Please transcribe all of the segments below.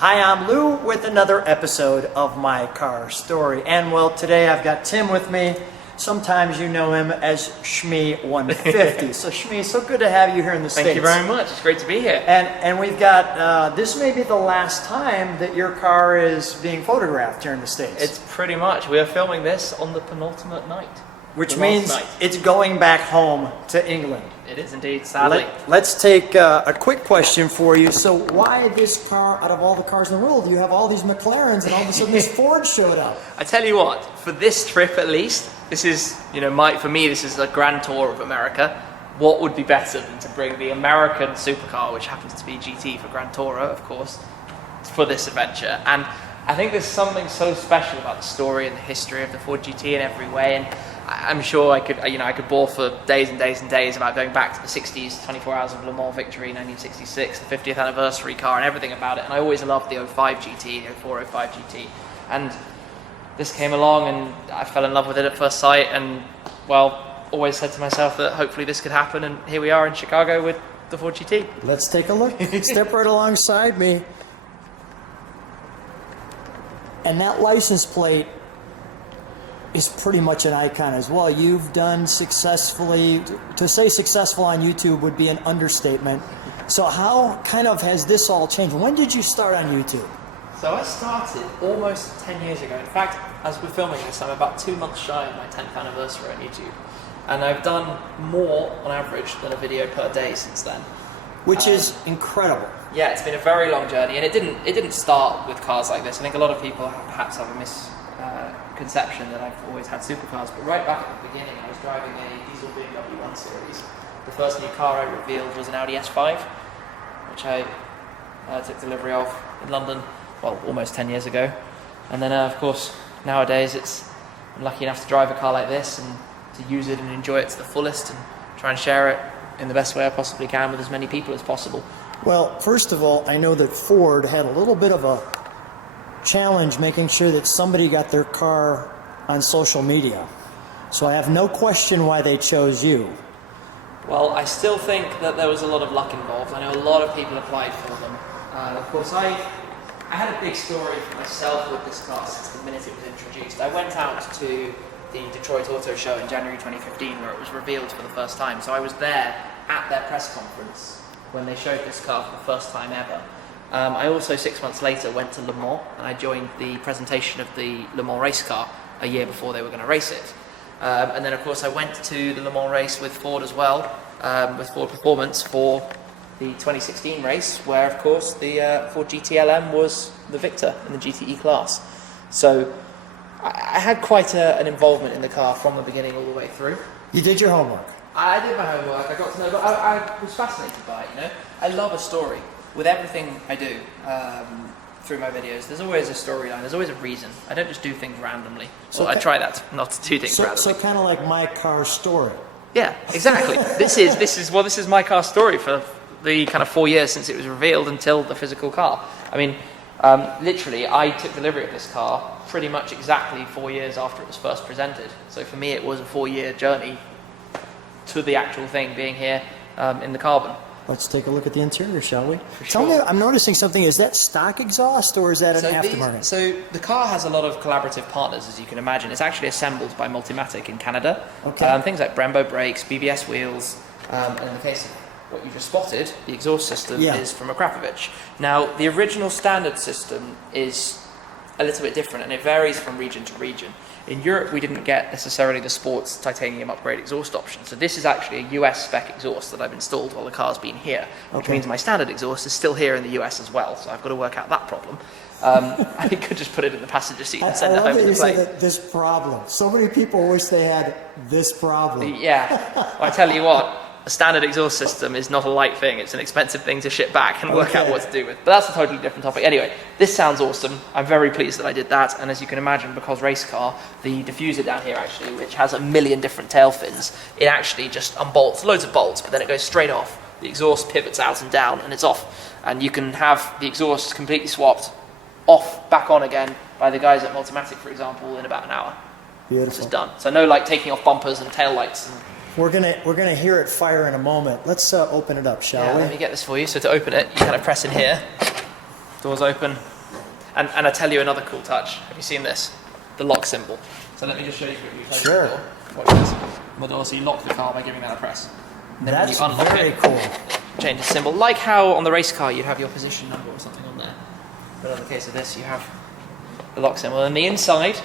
Hi, I'm Lou with another episode of My Car Story. And well, today I've got Tim with me. Sometimes you know him as Shmee150. So Shmee, so good to have you here in the States. Thank you very much. It's great to be here. And we've got, this may be the last time that your car is being photographed here in the States. It's pretty much. We are filming this on the penultimate night. Which means it's going back home to England. It is indeed, sadly. Let's take a quick question for you. So why this car, out of all the cars in the world, you have all these McLarens and all of a sudden this Ford showed up? I tell you what, for this trip at least, this is, for me, this is a grand tour of America. What would be better than to bring the American supercar, which happens to be GT for Grand Tourer, of course, for this adventure. And I think there's something so special about the story and the history of the Ford GT in every way. And I'm sure I could bore for days and days and days about going back to the 60s, 24 Hours of Le Mans Victory, 1966, the 50th anniversary car and everything about it. And I always loved the 05 GT, the 04, 05 GT. And this came along and I fell in love with it at first sight and, well, always said to myself that hopefully this could happen. And here we are in Chicago with the Ford GT. Let's take a look. Step right alongside me. And that license plate is pretty much an icon as well. You've done successfully, to say successful on YouTube would be an understatement. So how kind of has this all changed? When did you start on YouTube? So I started almost 10 years ago. In fact, as we're filming this, I'm about 2 months shy of my 10th anniversary on YouTube. And I've done more on average than a video per day since then. Which is incredible. Yeah, it's been a very long journey, and it didn't start with cars like this. I think a lot of people perhaps have a misconception that I've always had supercars, but right back at the beginning, I was driving a diesel BMW 1 Series. The first new car I revealed was an Audi S5, which I took delivery of in London, well, almost 10 years ago. And then, of course, nowadays I'm lucky enough to drive a car like this and to use it and enjoy it to the fullest and try and share it in the best way I possibly can with as many people as possible. Well, first of all, I know that Ford had a little bit of a challenge making sure that somebody got their car on social media. So I have no question why they chose you. Well, I still think that there was a lot of luck involved. I know a lot of people applied for them. Of course, I had a big story for myself with this car since the minute it was introduced. I went out to the Detroit Auto Show in January 2015 where it was revealed for the first time. So I was there at their press conference when they showed this car for the first time ever. I also, 6 months later, went to Le Mans and I joined the presentation of the Le Mans race car a year before they were going to race it. And then, of course, I went to the Le Mans race with Ford as well, with Ford Performance for the 2016 race, where, of course, the Ford GT-LM was the victor in the GTE class. So I had quite an involvement in the car from the beginning all the way through. You did your homework. I did my homework. I got to know, but I was fascinated by it. I love a story. With everything I do through my videos, there's always a storyline. There's always a reason. I don't just do things randomly. So I try that, not to do things randomly. So kind of like My Car Story. Yeah, exactly. This is My Car Story for the kind of 4 years since it was revealed until the physical car. I mean, literally, I took delivery of this car pretty much exactly 4 years after it was first presented. So for me, it was a 4-year journey to the actual thing being here in the Carbon. Let's take a look at the interior, shall we? Tell me, I'm noticing something. Is that stock exhaust or is that an aftermarket? So the car has a lot of collaborative partners, as you can imagine. It's actually assembled by Multimatic in Canada. Okay. Things like Brembo brakes, BBS wheels, and in the case of what you just spotted, the exhaust system is from Akrapovic. Now, the original standard system is a little bit different, and it varies from region to region. In Europe, we didn't get necessarily the sports titanium upgrade exhaust option. So this is actually a US spec exhaust that I've installed while the car's been here, which means my standard exhaust is still here in the US as well. So I've got to work out that problem. I could just put it in the passenger seat and send it home in the plane. That this problem. So many people wish they had this problem. Yeah. Well, I tell you what, a standard exhaust system is not a light thing. It's an expensive thing to ship back and work out what to do with. But that's a totally different topic. Anyway, this sounds awesome. I'm very pleased that I did that. And as you can imagine, because race car, the diffuser down here actually, which has a million different tail fins, it actually just unbolts, loads of bolts, but then it goes straight off. The exhaust pivots out and down and it's off. And you can have the exhaust completely swapped off, back on again by the guys at Multimatic, for example, in about an hour. Beautiful. This is done. So no like taking off bumpers and tail lights and We're gonna hear it fire in a moment. Let's open it up, shall we? Let me get this for you. So to open it, you kind of press in here. Doors open. And I tell you another cool touch. Have you seen this? The lock symbol. So let me just show you quickly. Sure. The door. Watch this. The door, so you lock the car by giving that a press. And then That's when you unlock very it, cool. change the symbol. Like how on the race car you'd have your position number or something on there. But in the case of this, you have the lock symbol. And the inside's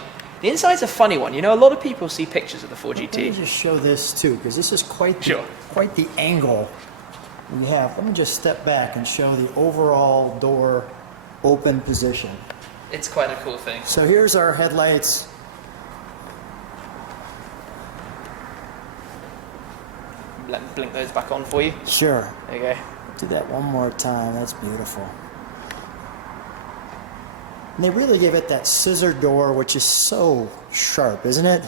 a funny one. You know, a lot of people see pictures of the Ford GT. Let me just show this too, because this is quite the angle we have. Let me just step back and show the overall door open position. It's quite a cool thing. So here's our headlights. Let me blink those back on for you. Sure. There you go. Do that one more time. That's beautiful. And they really give it that scissor door, which is so sharp, isn't it?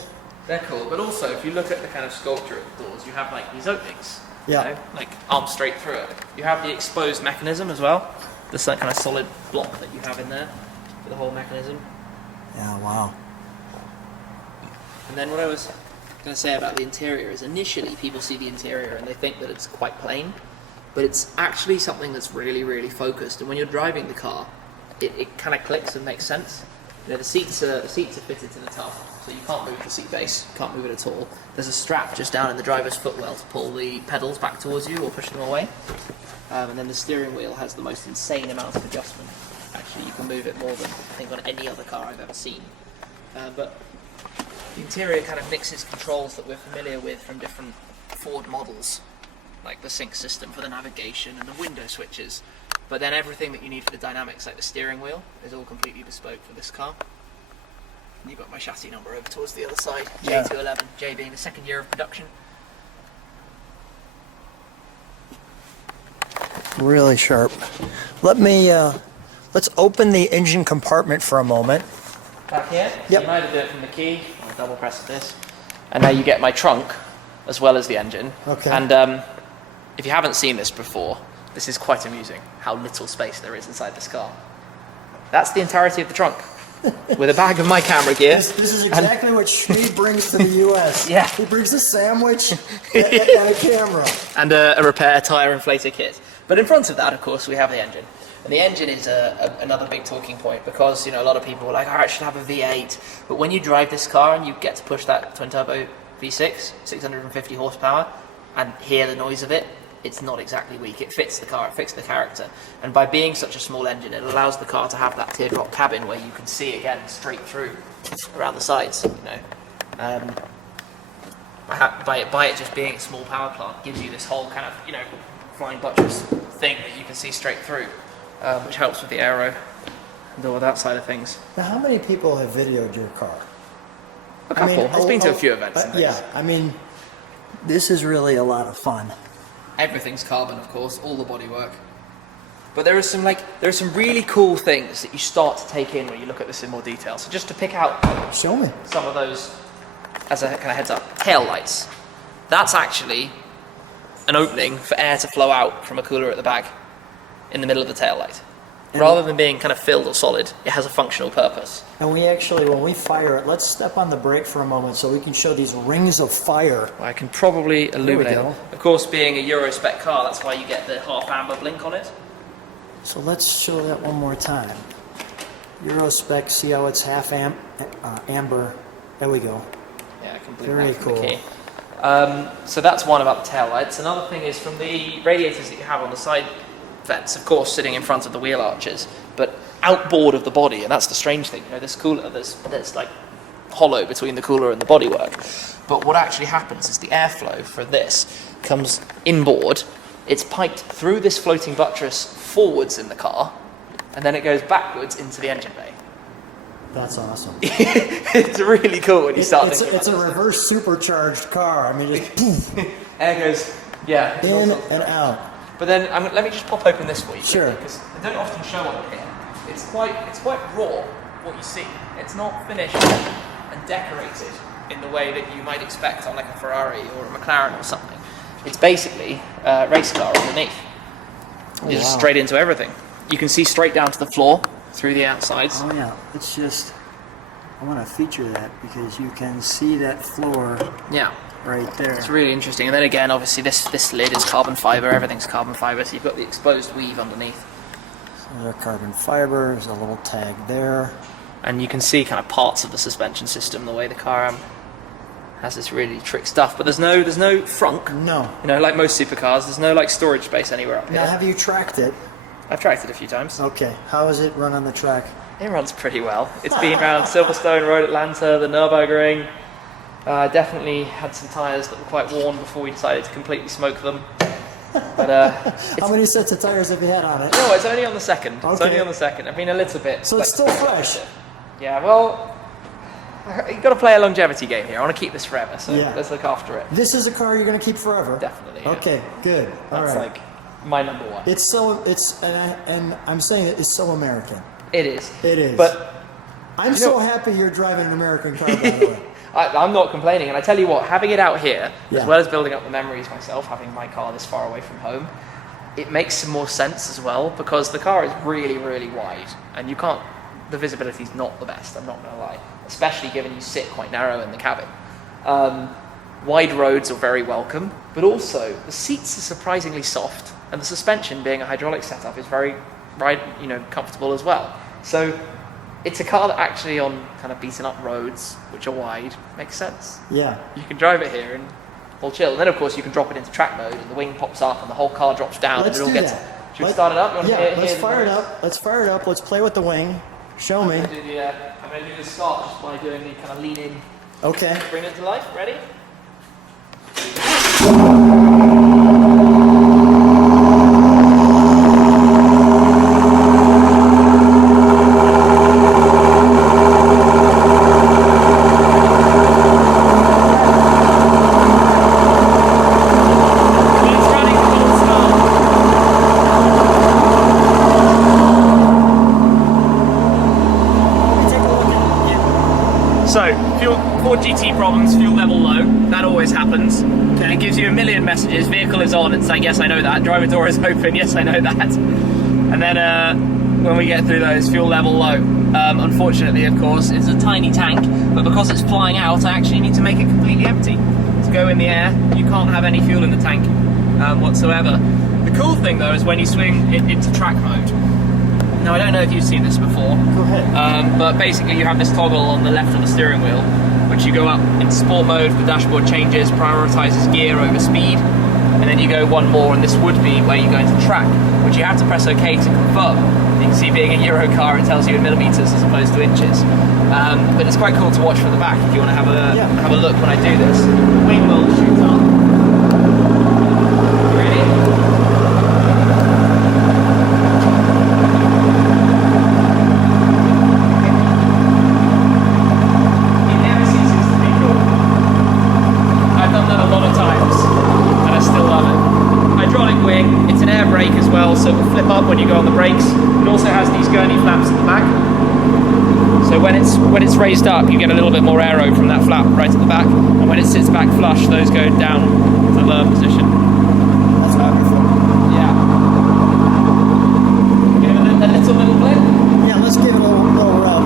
They're cool, but also if you look at the kind of sculpture of the doors, you have like these openings. Yeah. You know, like arms straight through it. You have the exposed mechanism as well. This kind of solid block that you have in there for the whole mechanism. Yeah, wow. And then what I was going to say about the interior is initially people see the interior and they think that it's quite plain, but it's actually something that's really, really focused. And when you're driving the car, it kind of clicks and makes sense. You know, the seats are fitted to the top, so you can't move the seat base, can't move it at all. There's a strap just down in the driver's footwell to pull the pedals back towards you or push them away. And then the steering wheel has the most insane amount of adjustment. Actually, you can move it more than I think on any other car I've ever seen. But the interior kind of mixes controls that we're familiar with from different Ford models, like the sync system for the navigation and the window switches. But then everything that you need for the dynamics, like the steering wheel, is all completely bespoke for this car. And you've got my chassis number over towards the other side, J211, J being the second year of production. Really sharp. Let me, let's open the engine compartment for a moment. Back here, Yep. you can either do it from the key, or double press this, and now you get my trunk, as well as the engine. Okay. And if you haven't seen this before, this is quite amusing, how little space there is inside this car. That's the entirety of the trunk, with a bag of my camera gear. This is exactly what Shmee brings to the U.S. Yeah. He brings a sandwich and a camera. And a repair tyre inflator kit. But in front of that, of course, we have the engine. And the engine is another big talking point because, you know, a lot of people are like, I should have a V8. But when you drive this car and you get to push that twin-turbo V6, 650 horsepower, and hear the noise of it, it's not exactly weak. It fits the car, it fits the character. And by being such a small engine, it allows the car to have that teardrop cabin where you can see again straight through around the sides, you know. By it just being a small power plant gives you this whole kind of, you know, flying buttress thing that you can see straight through, which helps with the aero and all of that side of things. Now, how many people have videoed your car? A couple. I've been to a few events. And things. Yeah, I mean, this is really a lot of fun. Everything's carbon, of course, all the bodywork. But there are some really cool things that you start to take in when you look at this in more detail. So just to pick out Show me. some of those as a kind of heads up. Tail lights. That's actually an opening for air to flow out from a cooler at the back in the middle of the tail light. Rather than being kind of filled or solid, it has a functional purpose. And we actually, when we fire it, let's step on the brake for a moment so we can show these rings of fire. I can probably illuminate go. them. Of course, being a Euro spec car, that's why you get the half amber blink on it. So let's show that one more time. Euro spec, see how it's half amber. There we go. Yeah, I can blink Very that from the cool. key. So that's one about the tail lights. Another thing is from the radiators that you have on the side vents, of course, sitting in front of the wheel arches, but outboard of the body, and that's the strange thing. You know, this cooler, there's like hollow between the cooler and the bodywork. But what actually happens is the airflow for this comes inboard. It's piped through this floating buttress forwards in the car, and then it goes backwards into the engine bay. That's awesome. It's really cool when you start thinking It's a about reverse supercharged car. I mean, just poof, air goes, yeah. in and out. But then let me just pop open this for you. Sure. Because they don't often show on here. It's quite raw what you see. It's not finished and decorated in the way that you might expect on like a Ferrari or a McLaren or something. It's basically a race car underneath. Oh, Just wow. straight into everything. You can see straight down to the floor through the outsides. Oh yeah, it's just, I want to feature that because you can see that floor Yeah. right there. It's really interesting. And then again, obviously this lid is carbon fiber, everything's carbon fiber, so you've got the exposed weave underneath. There are carbon fiber. There's a little tag there. And you can see kind of parts of the suspension system, the way the car has this really trick stuff. But there's no frunk. No. You know, like most supercars, there's no like storage space anywhere up here. Now, have you tracked it? I've tracked it a few times. Okay. How does it run on the track? It runs pretty well. It's been around Silverstone, Road Atlanta, the Nürburgring. Definitely had some tyres that were quite worn before we decided to completely smoke them. But how many sets of tires have you had on it? no, it's only on the second. Okay. It's only on the second. I mean, a little bit. So it's still fresh. Yeah, well, you've got to play a longevity game here. I want to keep this forever, so Yeah. let's look after it. This is a car you're going to keep forever? Definitely. Yeah. Okay, good. All That's right. like my number one. And I'm saying it's so American. It is. It is. But I'm so happy you're driving an American car, by the way. I'm not complaining, and I tell you what, having it out here, Yeah. as well as building up the memories myself, having my car this far away from home, it makes some more sense as well, because the car is really, really wide, and the visibility is not the best, I'm not going to lie, especially given you sit quite narrow in the cabin. Wide roads are very welcome, but also the seats are surprisingly soft, and the suspension, being a hydraulic setup, is very comfortable as well. So it's a car that actually on kind of beaten up roads, which are wide, makes sense. Yeah. You can drive it here and all chill. And then, of course, you can drop it into track mode, and the wing pops up, and the whole car drops down. Let's and it all do gets. that. Should we start it up? You want to Yeah, hear let's the fire it noise? up. Let's fire it up. Let's play with the wing. Show me. I'm going to do the start just by doing the kind of lean in, Okay. bring it to life. Ready? So, Ford GT problems, fuel level low, that always happens. And it gives you a million messages, vehicle is on, it's like, yes, I know that, driver door is open, yes, I know that. And then when we get through those, fuel level low. Unfortunately, of course, it's a tiny tank, but because it's flying out, I actually need to make it completely empty. To go in the air, you can't have any fuel in the tank whatsoever. The cool thing though is when you swing it into track mode. Now, I don't know if you've seen this before. Go ahead. But basically you have this toggle on the left of the steering wheel, which you go up in sport mode, the dashboard changes, prioritizes gear over speed, and then you go one more, and this would be where you go into track, which you have to press OK to confirm. You can see, being a Euro car, it tells you in millimeters as opposed to inches. But it's quite cool to watch from the back if you want to have a look when I do this. Wing will shoot up. Ready? So it will flip up when you go on the brakes. It also has these gurney flaps at the back. So when it's raised up, you get a little bit more aero from that flap right at the back. And when it sits back flush, those go down to the lower position. That's wonderful. Yeah. Give it a little blip. Yeah, let's give it a little rub.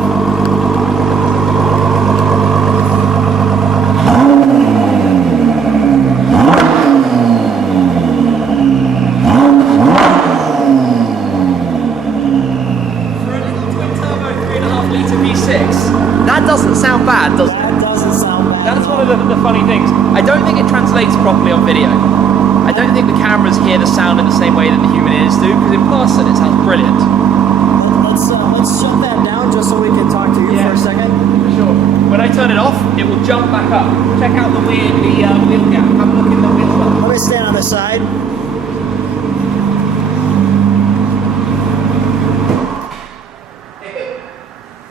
That doesn't sound bad, does it? That doesn't sound bad. That's one of the funny things. I don't think it translates properly on video. I don't think the cameras hear the sound in the same way that the human ears do, because in person it sounds brilliant. Let's shut that down just so we can talk to you for a second. For sure. When I turn it off, it will jump back up. Check out the wheel gap. Have a look in the wheel well. Let me stand on the side.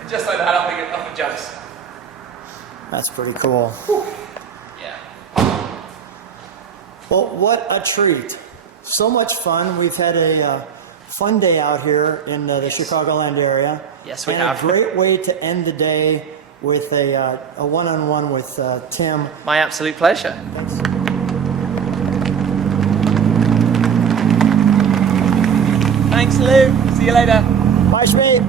Just like that, up and jumps. That's pretty cool. Yeah. Well, what a treat. So much fun. We've had a fun day out here in the Chicagoland area. Yes, we and have. A great way to end the day with a one-on-one with Tim. My absolute pleasure. Thanks, Lou. See you later. Bye, Shmee.